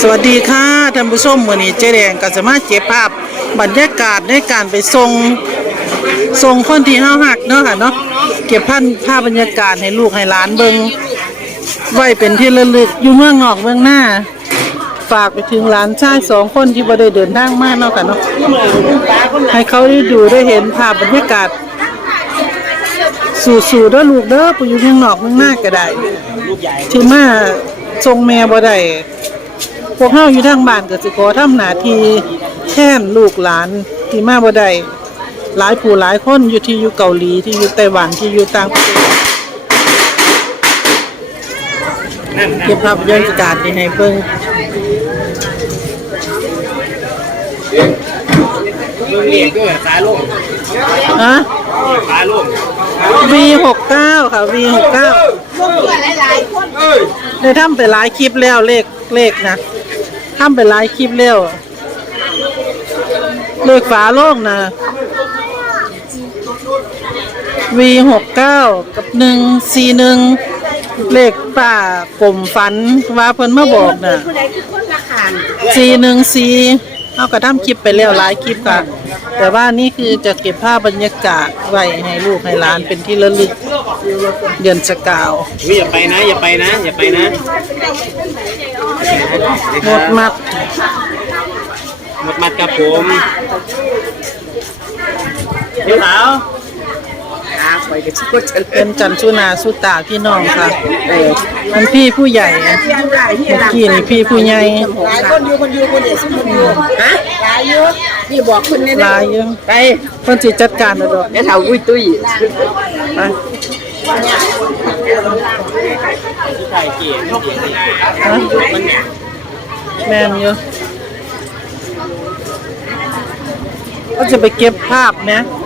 สวัสดีค่ะท่านผู้ชมมื้อนี้เจ๊แดงก็จะมาเก็บภาพบรรยากาศในการไปส่งส่งคนที่เฮาฮักเนาะค่ะเนาะเก็บภาพภาพบรรยากาศให้ลูกให้หลานเบิงไว้เป็นที่ระลึกอยู่เมืองนอกเมืองหน้า ฝากไปถึงหลานชายสองคนที่บ่ได้เดินทางมาเนาะค่ะเนาะให้เขาได้ดูได้เห็นภาพบรรยากาศ สู่ๆเด้อลูกเด้อไปอยู่เมืองนอกเมืองหน้าก็ได้ถึงมาทรงแม่บ่ได้ พวกเฮาอยู่ทางบ้านก็สิขอทำหน้าที่แทนลูกหลานที่มาบ่ได้หลายผู้หลายคนอยู่ที่อยู่เกาหลีที่อยู่ไต้หวันที่อยู่ต่างประเทศเก็บภาพบรรยากาศนี่ให้เบิ่งมึงเรียกด้วยสายลงฮะสายลง V69 ค่ะ V69 ได้ทำไปหลายคลิปแล้วเลขเลขนะ ทำไปหลายคลิปแล้วเลขฝาโลกนะ V69 กับ141เลขป้ากลมฝันว่าเพิ่นมาบอกน่ะ414เอาก็ทำคลิปไปแล้วหลายคลิปค่ะ แต่ว่านี่คือจะเก็บภาพบรรยากาศไว้ให้ลูกให้หลานเป็นที่ระลึกเดือนสกาววิอย่าไปนะ อย่าไปนะ อย่าไปนะหมดมัดหมดมัดกับผมเดี๋ยวสาว เป็นจันชุนาสุตาพี่น้องค่ะเออมันพี่ผู้ใหญ่เมื่อกี้นี่พี่ผู้ใหญ่หลายคนอยู่คนอยู่คนเดียวซุ่มคนอยู่ฮะหลายอยู่นี่บอกคนในหลายเยอะไปเพิ่นสิจัดการเอาดอกเดี๋ยวเฒ่าอุ้ยตุ้ยไปใส่เกียร์ยกเกียร์ฮะแม่นอยู่ก็จะไปเก็บภาพนะไม่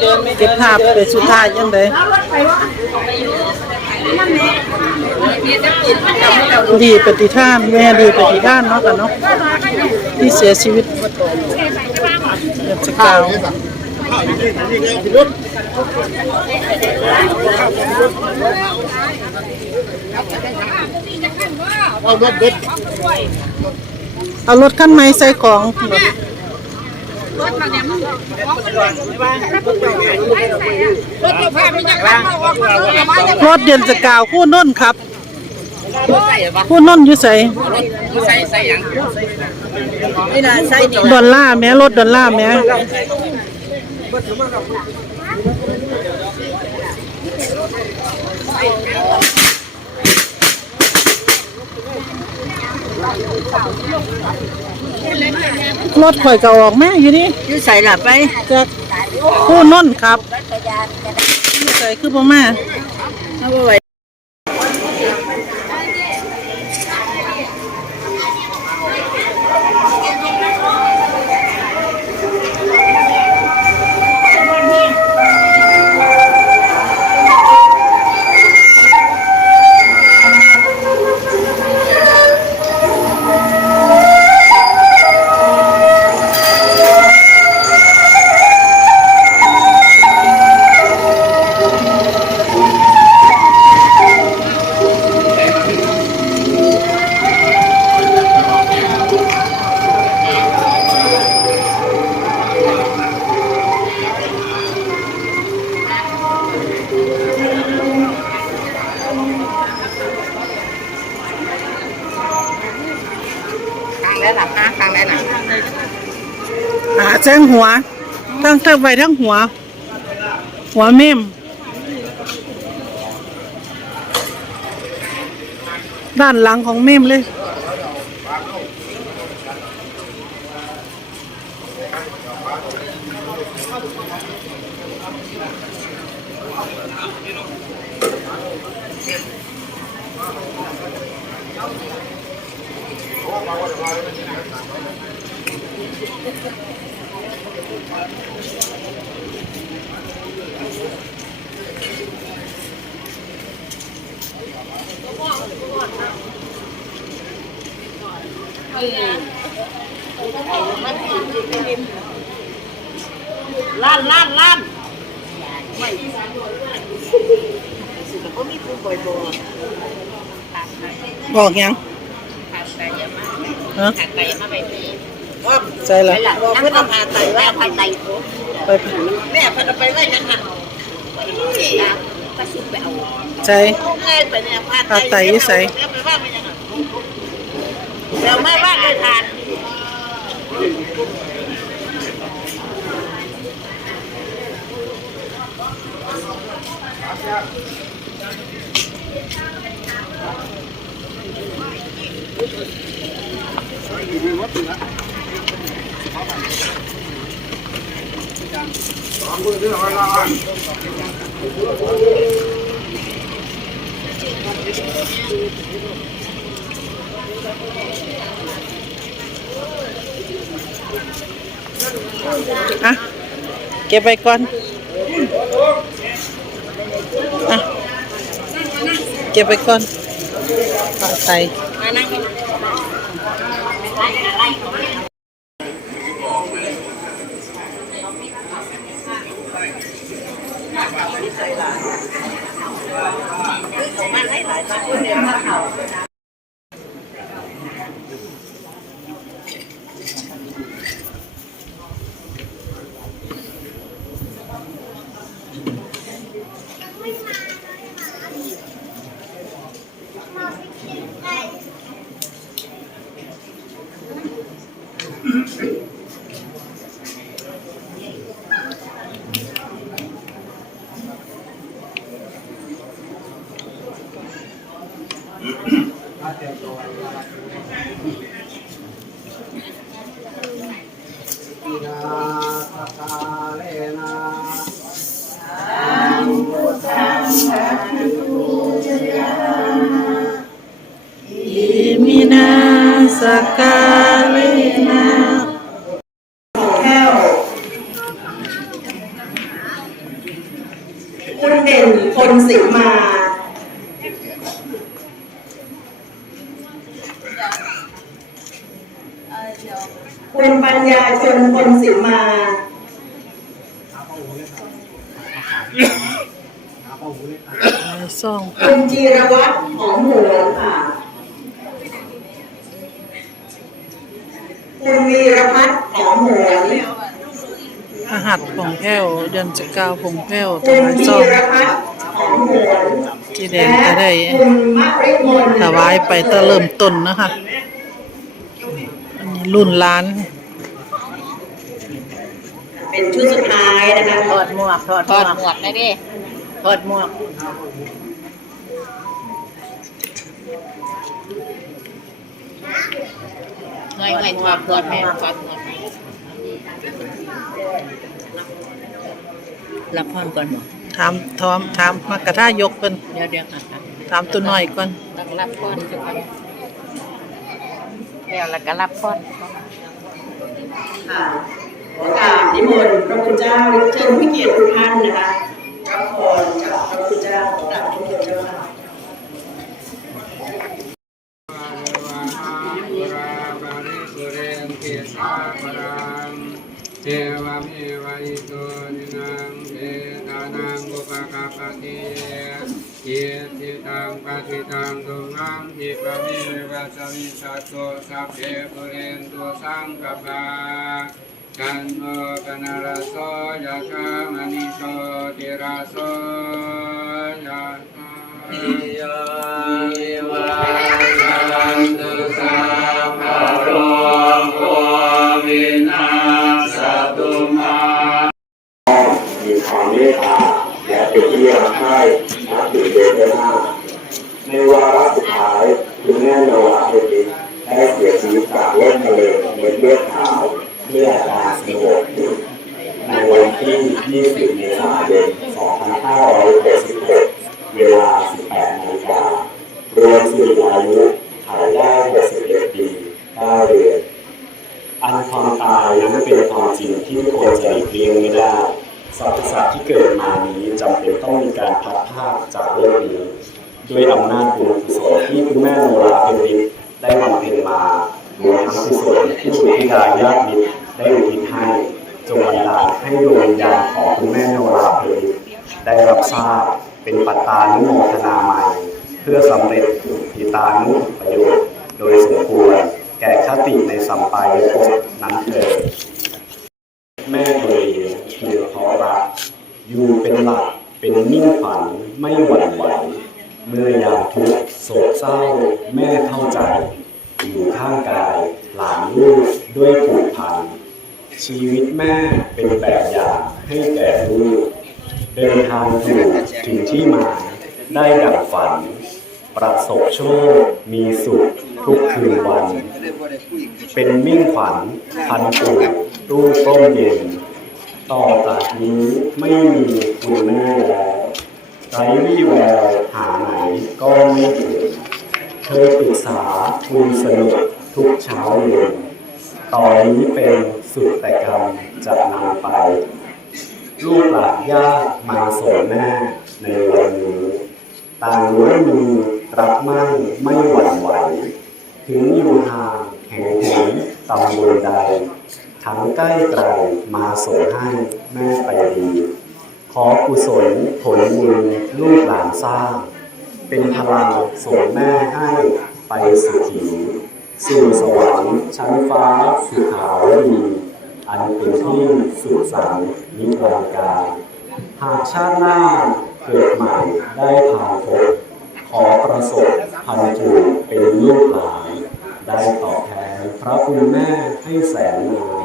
เดินไม่เก็บภาพไปสุดท้ายยังไงดีปฏิท่านแม่ดีปฏิท่านเนาะกันเนาะที่เสียชีวิตเดือนสกาวเอารถขั้นไม้ใส่ของ รถเดือนสกาวคู่น้นครับคู่น้นอยู่ใส่ใส่ใส่ยันี่นะใส่ดอลลาแม้รถดอลลาแม้ รถข่อยก็ออกแม่อยู่นี่อยู่ใส่ล่ะไปจากคู่น้นครับอยู่ใส่คือพ่อแม่เอาไว้ หัวทั้งทั้งไว้ทั้งหัว หัวเมมด้านหลังของเมมเลย ล้านล้านล้านไม่ก็มีผู้ป่วยบ่บอกยัง ขาดแต่ยามาเนาะไตมาไปพี่ ใช่ละไปละเพื่อนเอาพาไตไว้พาไตไปแม่พาไปไว้ยังหันก็สุดไปเอาใช่ง่ายไปเนี่ยพาไตพาไตอยู่ไสแล้วไปว่ามันยังไงเดี๋ยวไม่ว่าเลยทาน อะเก็บไปก่อนอะเก็บไปก่อน เอาใส่มานั่งกันอิ สกาเลนาคุณเด่นพลสิมาคุณปัญญาชนพลสิมาซ่องคุณจีรวัตรหอมหวนค่ะ คุณวีรพัฒน์หอมหวน อาหัดผง แพ้วเดือนจะกาวผงแพ้วถคุณวายวีซ่องรพัฒน์หอมหวนจีแดงก็ได้ถวายไปตั้งเริ่มต้นนะคะอันนี้รุ่นล้าน เป็นชุดสุดท้ายนะคะถอดหมวกถอดถอดหมวกได้ดิถอดหมวกเงยเงยถอดถอดแม่ถอดหมวก รับพรก่อนหมอถามถามถามมากระท่ายกเป็นเดี๋ยวเดี๋ยวค่ะถามตัวน้อยก่อนต้องรับพรทุกคนเดี๋ยวแล้วก็รับพรค่ะขอกราบนิมนต์พระคุณเจ้าเชิญผู้เกียรติทุกท่านนะคะรับพรจากพระคุณเจ้าขอกราบทุกคนเจ้าค่ะเทวเมวะอิโตนินังเทตานังอุปกาปติเยติตังปฏิตังตุมังทิปะเวะสวิสัตโตสัพเพปุเรนตุสังกปากันโมกนารโสยะคามณิโชติราโสยะคาโยวิวา เป็นความจริงที่ทุกคนจะหลีกเลี่ยงไม่ได้สรรพสัตว์ที่เกิดมานี้จำเป็นต้องมีการพัดพรากจากโลกนี้ด้วยอำนาจบุญกุศลที่คุณแม่โนราเพริได้บำเพ็ญมารวมทั้งกุศลที่บุตรธิดาญาติมิตรได้อุทิศให้จงบันดาลให้ดวงวิญญาณของคุณแม่โนราเพริได้รับทราบเป็นปัตตานุโมทนาใหม่ เพื่อสำเร็จพิตานุประโยชน์ โดยสมควรแก่ข้าติในสัมปายภพนั้นเถิด แม่ตัวเองคือเพราะรักอยู่เป็นหลักเป็นนิ่งฝันไม่หวั่นไหวเมื่อยามทุกข์โศกเศร้าแม่เข้าใจ อยู่ข้างกายหลานลูกด้วยผูกพันชีวิตแม่เป็นแบบอย่างให้แก่ลูกเดินทางถูกถึงที่หมายได้ดังฝัน ประสบโชค มีสุขทุกคืนวัน เป็นมิ่งขวัญพันปู ตู้ต้มเย็น ต่อจากนี้ไม่มีคุณแม่แล้วไร้วี่แววหาไหนก็ไม่เจอเธอปรึกษาคุยสนุกทุกเช้าเย็นตอนนี้เป็นสุดแต่กรรมจะนำไป ลูกหลานญาติมาส่งแม่ในวันนี้ต่างรู้มือรับมั่นไม่หวั่นไหว ถึงอยู่ห่างแห่งหนตำบลใด ทั้งใกล้ไกลมาส่งให้แม่ไปดี ขอกุศลผลบุญลูกหลานสร้าง เป็นพลังส่งแม่ให้ไปสุขีสู่สวรรค์ชั้นฟ้าสุขาวดีอันเป็นที่สุขสันนิรันดร์การหากชาติหน้าเกิดใหม่ได้ผ่านพบขอประสบพันจูเป็นลูกหลานได้ตอบแทนพระคุณแม่ให้แสนนาน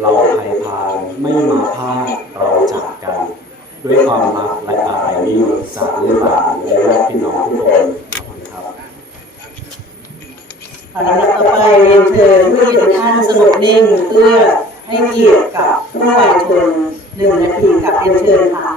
เราภัยพานไม่มาพลาดเราจากกัน ด้วยความรักและอาลัยนี้จากลูกหลานและญาติพี่น้องทุกคนขอบคุณครับค่ะลำดับต่อไปเรียนเชิญผู้เกียรติท่านสงบนิ่งเพื่อให้เกียรติกับผู้วายชนหนึ่งนาทีกับเรียนเชิญค่ะ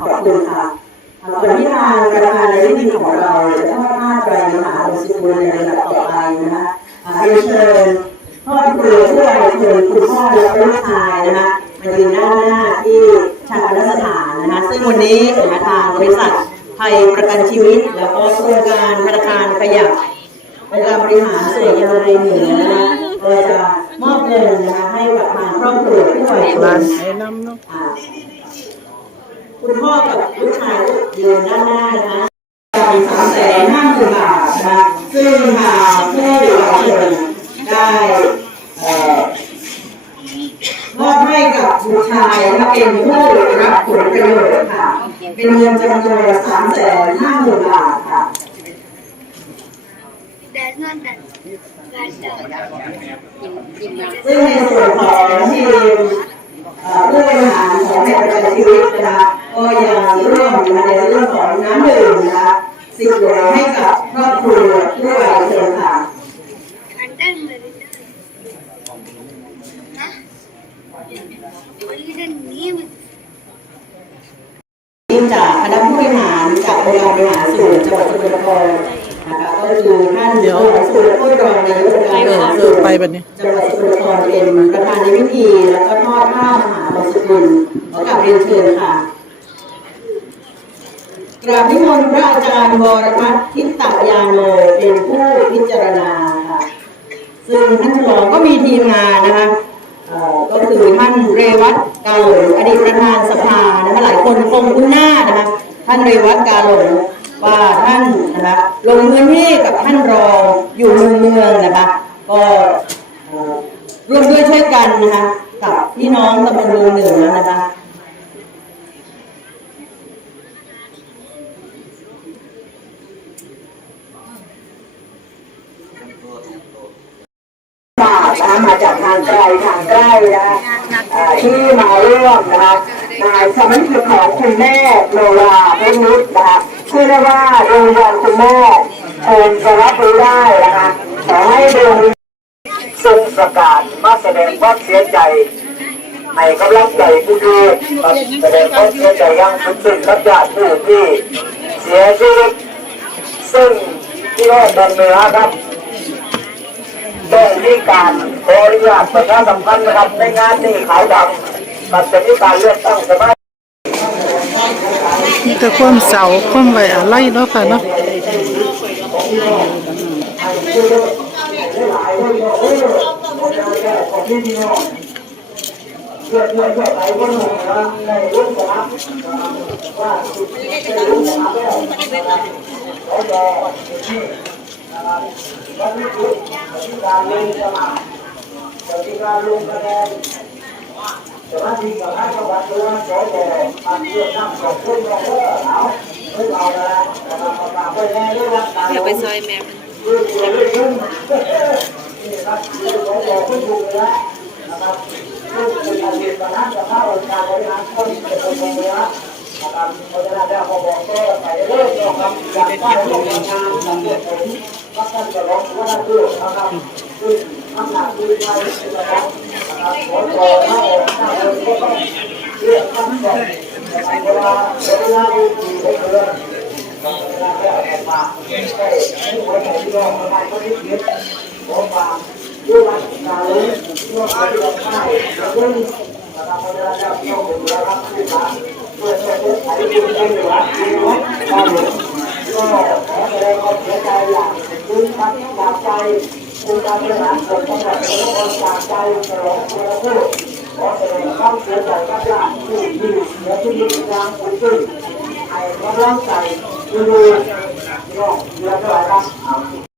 ขอบคุณค่ะส่วนที่ทางประธานในพิธีของเราจะทอดผ้า ไตรมหาบริสุทธิ์ในลำดับต่อไปนะคะอ่าเรียนเชิญครอครัวผู้วัยชนคุณพ่อและลูกชายนะคะมายืนด้านหน้าที่ชาปนสถานนะคะซึ่งวันนี้นะคะทางบริษัทไทยประกันชีวิต แล้วก็โครงการธนาคารขยับองค์การบริหารส่วนจังหวัดเหนือนะคะก็จะมอบเงินนะคะให้กับทางครอบครัวผู้วัยชร้านนไหนนำเนาะคุณพ่อกับลูกชายยืนด้านหน้านะคะสามแสนห้าหมื่นบาท นะคะซึ่งทางผู้อยู่กับชนได้มอบให้กับบุตรชายนะคะเป็นผู้รับผลประโยชน์ค่ะ เป็นเงินจำนวนสามแสนห้าหมื่นบาทค่ะ ซึ่งในส่วนของที่ผู้บริหารของแม่ประกันชีวิตนะคะก็ยังร่วมในเรื่องของน้ำดื่มนะคะ สิบหน่วยให้กับครอบครัวผู้วัยชนค่ะ And then Marina. Huh? Only the name is ทีมจากคณะผู้บริหารจากองค์การบริหารส่วนจังหวัดสกลนครนะคะก็คือท่านสุรพจน์รองนายกองค์การบเอริอหารเอส่อวนไปบัดนี้จังหวัดสกลนครเป็นประธานในพิธีแล้วก็ทอดผ้ามหาบริสุทธิ์ขอกราบเรียนเชิญค่ะ กราบนิมนต์พระอาจารย์วรพัฒน์ทิตตยาโนเป็นผู้พิจารณาค่ะ ซึ่งท่านฉลองก็มีทีมงานนะคะก็คือท่านเรวัตกาหลงอดีตประธานสภานะคะหลายคนคงคุ้นหน้านะคะท่านเรวัตกาหลงว่าท่านนะคะลงพื้นที่กับท่านรองอยู่เมุมเมืองนะคะก็ร่วมด้วยช่วยกันนะคะกับพี่น้องตำบลรูเหนือนะคะ มานะคะมา จากทางไกลทางใกล้นะคะที่มาร่วมนะคะงานสมัยกิจของคุณแม่โนราเพชรนุชนะคะชื่อได้ว่าดวงวิญญาณคุณแม่คงจะรับรู้ได้นะคะขอให้ดวงทรงประกาศมาแสดงความเสียใจให้กำลังใจผู้ดูแสดงความเสียใจอยังสุดซึ้งกับญาติผู้ที่เสียชีวิตซึ่งที่โลกบนเนือครับ ต้มีการขออนุญาตประชาสัมพันธ์นะครับในงานนี้ขาวดำมันจะมีการเลือกตั้งสมาชิกมีแต่ความเศร้าความไว้อะไรเนาะค่ะเนาะเพื่อเพื่อเพื่อไปก็หนุ่มนะในรุ่นนะครับว่า นะครับแล้วรอที่นะครับวันนี้คือการลงสมัครการลงคะแนนแต่ว่าที่กับท่านจังหวัดเมือสจมาเชื่อมขอบคุณเราเพื่อเอาไม่เอาละนะครับมาไว้แน่ด้วยว่าการเดี๋ยวไปซอยแม่คืองเกี่ยวกับเรื่องนี่ครับเรื่องสจขึ้ถูกแล้วนะครับเรื่องเป็นการเรียนการนั้นกับข้าวการบริหารคนเป็นคนตรงนี้นะครับเพราะฉะนั้นแล้วพอบอกก็ไปเรื่อยๆครับการสร้างโรงงานสำเร็จผลรักท่านจะร้องว่าไปนะครับนะครับขอต่อหน้าอกหน้าเดินก็ต้องกันการองมาก็ที่เก็บองการที่เราต้องนะครับเวลาเราเที่ยวถึงแล้วรับที่มาด้วยด้วยด้วยไอ้ที่เป็นอยู่ว่าที่น้อยก็หลง ก็ขอแสดง คุณทำให้จากใจคุณการบริหารส่วนจังหวัดนครจากใจฉลองคุณพูดขอแสดงความเสียใจกับญาติผู้ที่เสียชีวิตอย่างคุณขึ้นไอ้กำลังใจดูดูน้องเรือเท่าไหร่ครับ